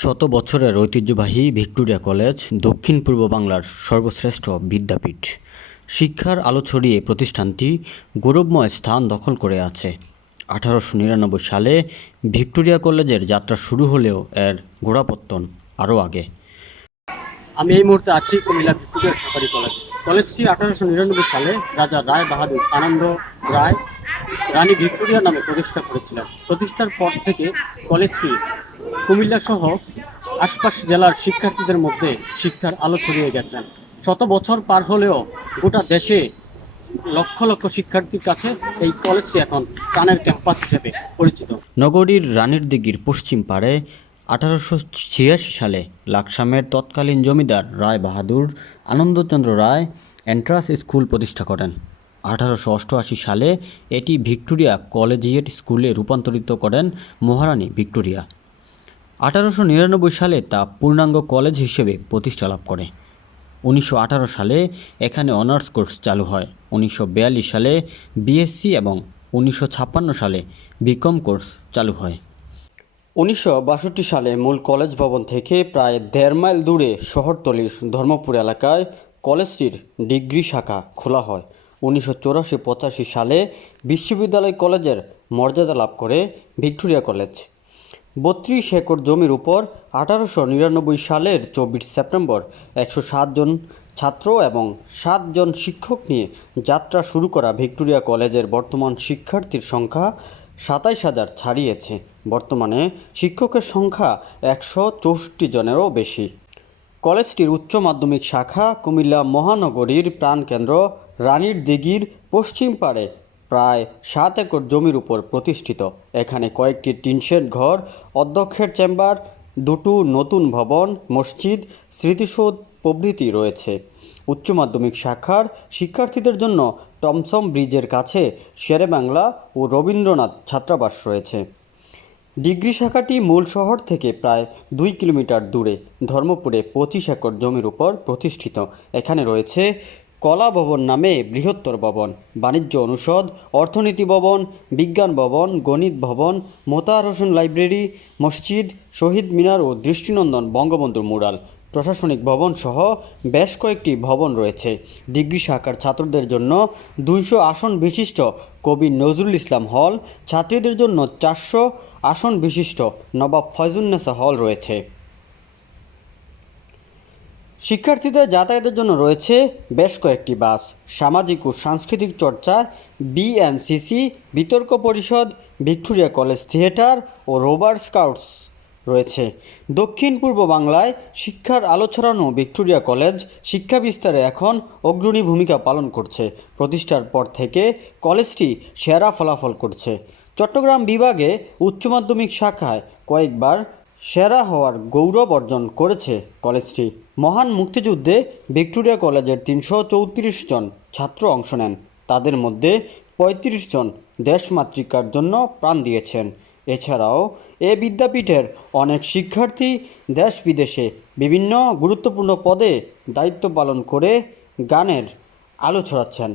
শত বছরের ঐতিহ্যবাহী ভিক্টোরিয়া কলেজ দক্ষিণ পূর্ব বাংলার সর্বশ্রেষ্ঠ বিদ্যাপীঠ। শিক্ষার আলো ছড়িয়ে প্রতিষ্ঠানটি গৌরবময় স্থান দখল করে আছে। 1899 সালে ভিক্টোরিয়া কলেজের যাত্রা শুরু হলেও এর গোড়াপত্তন আরও আগে। আমি এই মুহূর্তে আছি কুমিল্লা ভিক্টোরিয়া সরকারি কলেজে। কলেজটি 1899 সালে রাজা রায় বাহাদুর আনন্দ রায় রানী ভিক্টোরিয়া নামে প্রতিষ্ঠা করেছিলেন। প্রতিষ্ঠার পর থেকে কলেজটি কুমিল্লা সহ আশপাশ জেলার শিক্ষার্থীদের মধ্যে শিক্ষার আলো ছড়িয়ে গেছেন। শত বছর পার হলেও গোটা দেশে লক্ষ লক্ষ শিক্ষার্থীর কাছে এই কলেজটি এখন প্রাণের ক্যাম্পাস হিসেবে পরিচিত। নগরীর রানীর দিঘির পশ্চিম পাড়ে 1886 সালে লাকসামের তৎকালীন জমিদার রায় বাহাদুর আনন্দচন্দ্র রায় এন্ট্রান্স স্কুল প্রতিষ্ঠা করেন। 1888 সালে এটি ভিক্টোরিয়া কলেজিয়েট স্কুলে রূপান্তরিত করেন মহারানী ভিক্টোরিয়া। 1899 সালে তা পূর্ণাঙ্গ কলেজ হিসেবে প্রতিষ্ঠা লাভ করে। 1918 সালে এখানে অনার্স কোর্স চালু হয়। 1942 সালে বিএসসি এবং 1956 সালে বিকম কোর্স চালু হয়। 1962 সালে মূল কলেজ ভবন থেকে প্রায় 1.5 মাইল দূরে শহরতলির ধর্মপুর এলাকায় কলেজটির ডিগ্রি শাখা খোলা হয়। 1984-85 সালে বিশ্ববিদ্যালয় কলেজের মর্যাদা লাভ করে ভিক্টোরিয়া কলেজ। 32 একর জমির উপর 1899 সালের 24 সেপ্টেম্বর 107 জন ছাত্র এবং 7 জন শিক্ষক নিয়ে যাত্রা শুরু করা ভিক্টোরিয়া কলেজের বর্তমান শিক্ষার্থীর সংখ্যা 27,000 ছাড়িয়েছে। বর্তমানে শিক্ষকের সংখ্যা 164 জনেরও বেশি। কলেজটির উচ্চ মাধ্যমিক শাখা কুমিল্লা মহানগরীর প্রাণকেন্দ্র রানীর দিঘির পশ্চিম পাড়ে প্রায় 7 একর জমির উপর প্রতিষ্ঠিত। এখানে কয়েকটি টিনশেড ঘর, অধ্যক্ষের চেম্বার, 2টো নতুন ভবন, মসজিদ, স্মৃতিসৌধ প্রভৃতি রয়েছে। উচ্চ মাধ্যমিক শাখার শিক্ষার্থীদের জন্য টমসম ব্রিজের কাছে শেরেবাংলা ও রবীন্দ্রনাথ ছাত্রাবাস রয়েছে। ডিগ্রি শাখাটি মূল শহর থেকে প্রায় 2 কিলোমিটার দূরে ধর্মপুরে 25 একর জমির উপর প্রতিষ্ঠিত। এখানে রয়েছে কলা ভবন নামে বৃহত্তর ভবন, বাণিজ্য অনুষদ, অর্থনীতি ভবন, বিজ্ঞান ভবন, গণিত ভবন, মোতাহার হোসেন লাইব্রেরি, মসজিদ, শহীদ মিনার ও দৃষ্টিনন্দন বঙ্গবন্ধুর মুরাল, প্রশাসনিক ভবন সহ বেশ কয়েকটি ভবন রয়েছে। ডিগ্রি শাখার ছাত্রদের জন্য 200 আসন বিশিষ্ট কবি নজরুল ইসলাম হল, ছাত্রীদের জন্য 400 আসন বিশিষ্ট নবাব ফয়জুন্নেসা হল রয়েছে। শিক্ষার্থীদের যাতায়াতের জন্য রয়েছে বেশ কয়েকটি বাস। সামাজিক ও সাংস্কৃতিক চর্চা, বিএনসিসি, বিতর্ক পরিষদ, ভিক্টোরিয়া কলেজ থিয়েটার ও রোভার স্কাউটস রয়েছে। দক্ষিণ পূর্ব বাংলায় শিক্ষার আলো ছড়ানো ভিক্টোরিয়া কলেজ শিক্ষা বিস্তারে এখন অগ্রণী ভূমিকা পালন করছে। প্রতিষ্ঠার পর থেকে কলেজটি সেরা ফলাফল করছে। চট্টগ্রাম বিভাগে উচ্চ মাধ্যমিক শাখায় কয়েকবার সেরা হওয়ার গৌরব অর্জন করেছে কলেজটি। মহান মুক্তিযুদ্ধে ভিক্টোরিয়া কলেজের 334 জন ছাত্র অংশ নেন। তাদের মধ্যে 35 জন দেশমাতৃকার জন্য প্রাণ দিয়েছেন। এছাড়াও এ বিদ্যাপীঠের অনেক শিক্ষার্থী দেশ বিদেশে বিভিন্ন গুরুত্বপূর্ণ পদে দায়িত্ব পালন করে গানের আলো ছড়াচ্ছেন।